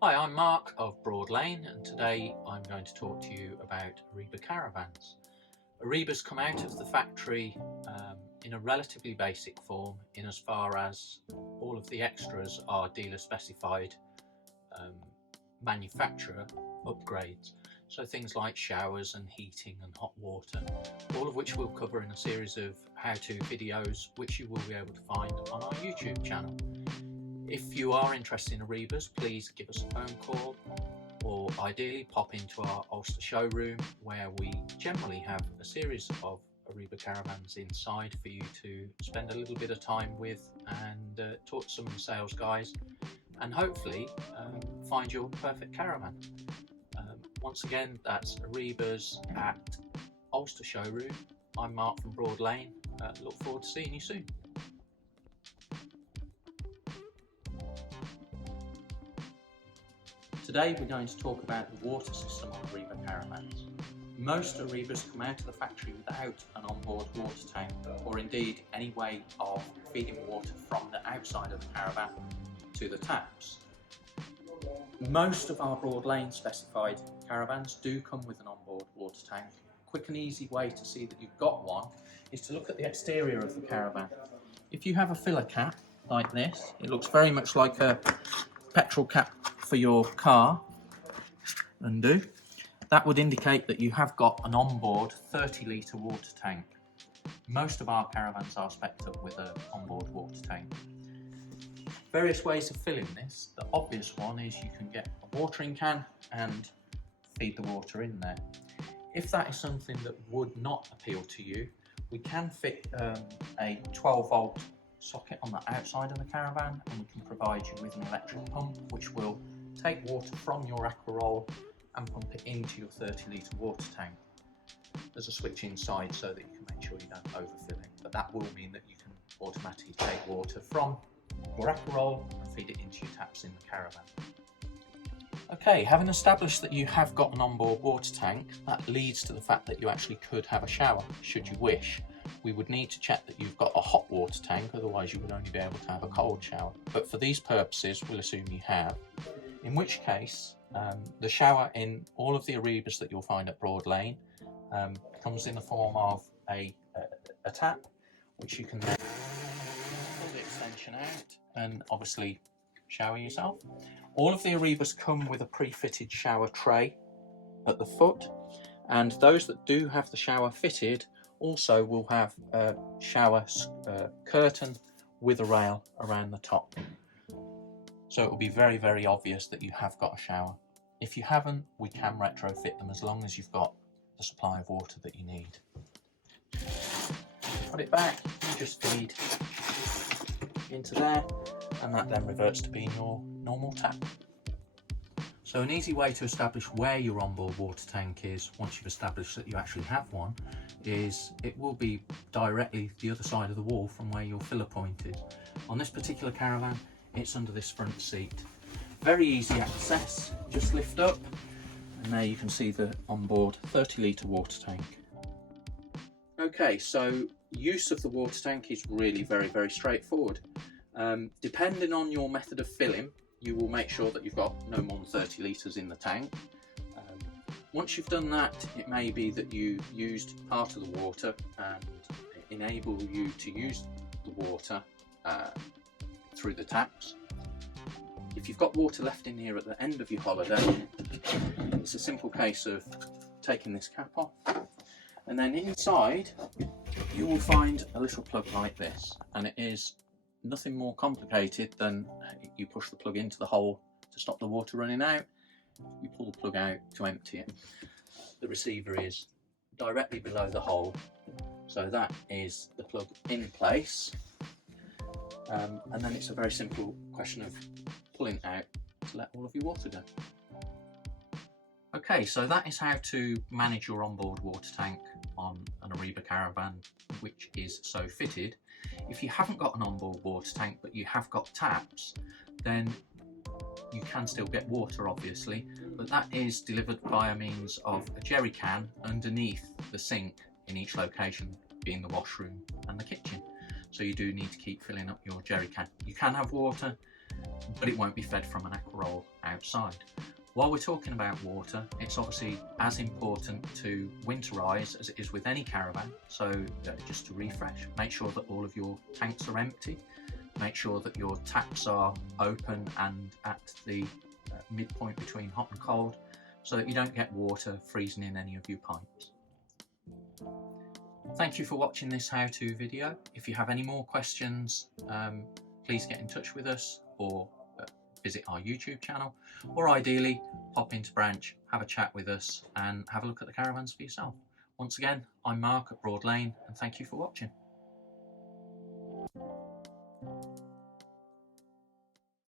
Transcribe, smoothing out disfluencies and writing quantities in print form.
Hi, I'm Mark of Broadlane, and today I'm going to talk to you about Eriba caravans. Eribas come out of the factory in a relatively basic form, in as far as all of the extras are dealer specified manufacturer upgrades. So things like showers and heating and hot water, all of which we'll cover in a series of how-to videos which you will be able to find on our YouTube channel. If you are interested in Eribas, please give us a phone call, or ideally pop into our Alcester showroom, where we generally have a series of Eriba caravans inside for you to spend a little bit of time with and talk to some of the sales guys and hopefully find your perfect caravan. Once again, that's Eribas at Alcester showroom. I'm Mark from Broadlane. Look forward to seeing you soon. Today we're going to talk about the water system on Eriba caravans. Most Eribas come out of the factory without an onboard water tank, or indeed any way of feeding water from the outside of the caravan to the taps. Most of our Broadlane specified caravans do come with an onboard water tank. A quick and easy way to see that you've got one is to look at the exterior of the caravan. If you have a filler cap like this, it looks very much like a petrol cap for your car, that would indicate that you have got an onboard 30-litre water tank. Most of our caravans are spec'd up with an onboard water tank. Various ways of filling this. The obvious one is you can get a watering can and feed the water in there. If that is something that would not appeal to you, we can fit a 12-volt socket on the outside of the caravan, and we can provide you with an electric pump which will take water from your aqua roll and pump it into your 30-litre water tank. There's a switch inside so that you can make sure you don't overfill it, but that will mean that you can automatically take water from your aqua roll and feed it into your taps in the caravan. Okay, having established that you have got an onboard water tank, that leads to the fact that you actually could have a shower should you wish. We would need to check that you've got a hot water tank, otherwise you would only be able to have a cold shower. But for these purposes, we'll assume you have. In which case, the shower in all of the Eribas that you'll find at Broadlane comes in the form of a tap, which you can then pull the extension out and obviously shower yourself. All of the Eribas come with a pre-fitted shower tray at the foot, and those that do have the shower fitted also will have a shower curtain with a rail around the top. So it will be very, very obvious that you have got a shower. If you haven't, we can retrofit them as long as you've got the supply of water that you need. Put it back, you just feed into there, and that then reverts to being your normal tap. So an easy way to establish where your onboard water tank is, once you've established that you actually have one, is it will be directly the other side of the wall from where your filler point is. On this particular caravan, it's under this front seat. Very easy access, just lift up, and there you can see the onboard 30-litre water tank. Okay, so use of the water tank is really very, very straightforward. Depending on your method of filling, you will make sure that you've got no more than 30 litres in the tank. Once you've done that, it may be that you used part of the water and enable you to use the water through the taps. If you've got water left in here at the end of your holiday, it's a simple case of taking this cap off, and then inside you will find a little plug like this, and it is nothing more complicated than you push the plug into the hole to stop the water running out, you pull the plug out to empty it. The receiver is directly below the hole, so that is the plug in place, and then it's a very simple question of pulling out to let all of your water go. Okay, so that is how to manage your onboard water tank on an Eriba caravan which is so fitted. If you haven't got an onboard water tank but you have got taps, then you can still get water obviously, but that is delivered by means of a jerry can underneath the sink in each location, being the washroom and the kitchen. So you do need to keep filling up your jerry can. You can have water, but it won't be fed from an aqua roll outside. While we're talking about water, it's obviously as important to winterize as it is with any caravan. So just to refresh, make sure that all of your tanks are empty. Make sure that your taps are open and at the midpoint between hot and cold, so that you don't get water freezing in any of your pipes. Thank you for watching this how-to video. If you have any more questions, please get in touch with us or visit our YouTube channel, or ideally pop into branch, have a chat with us and have a look at the caravans for yourself. Once again, I'm Mark at Broadlane, and thank you for watching.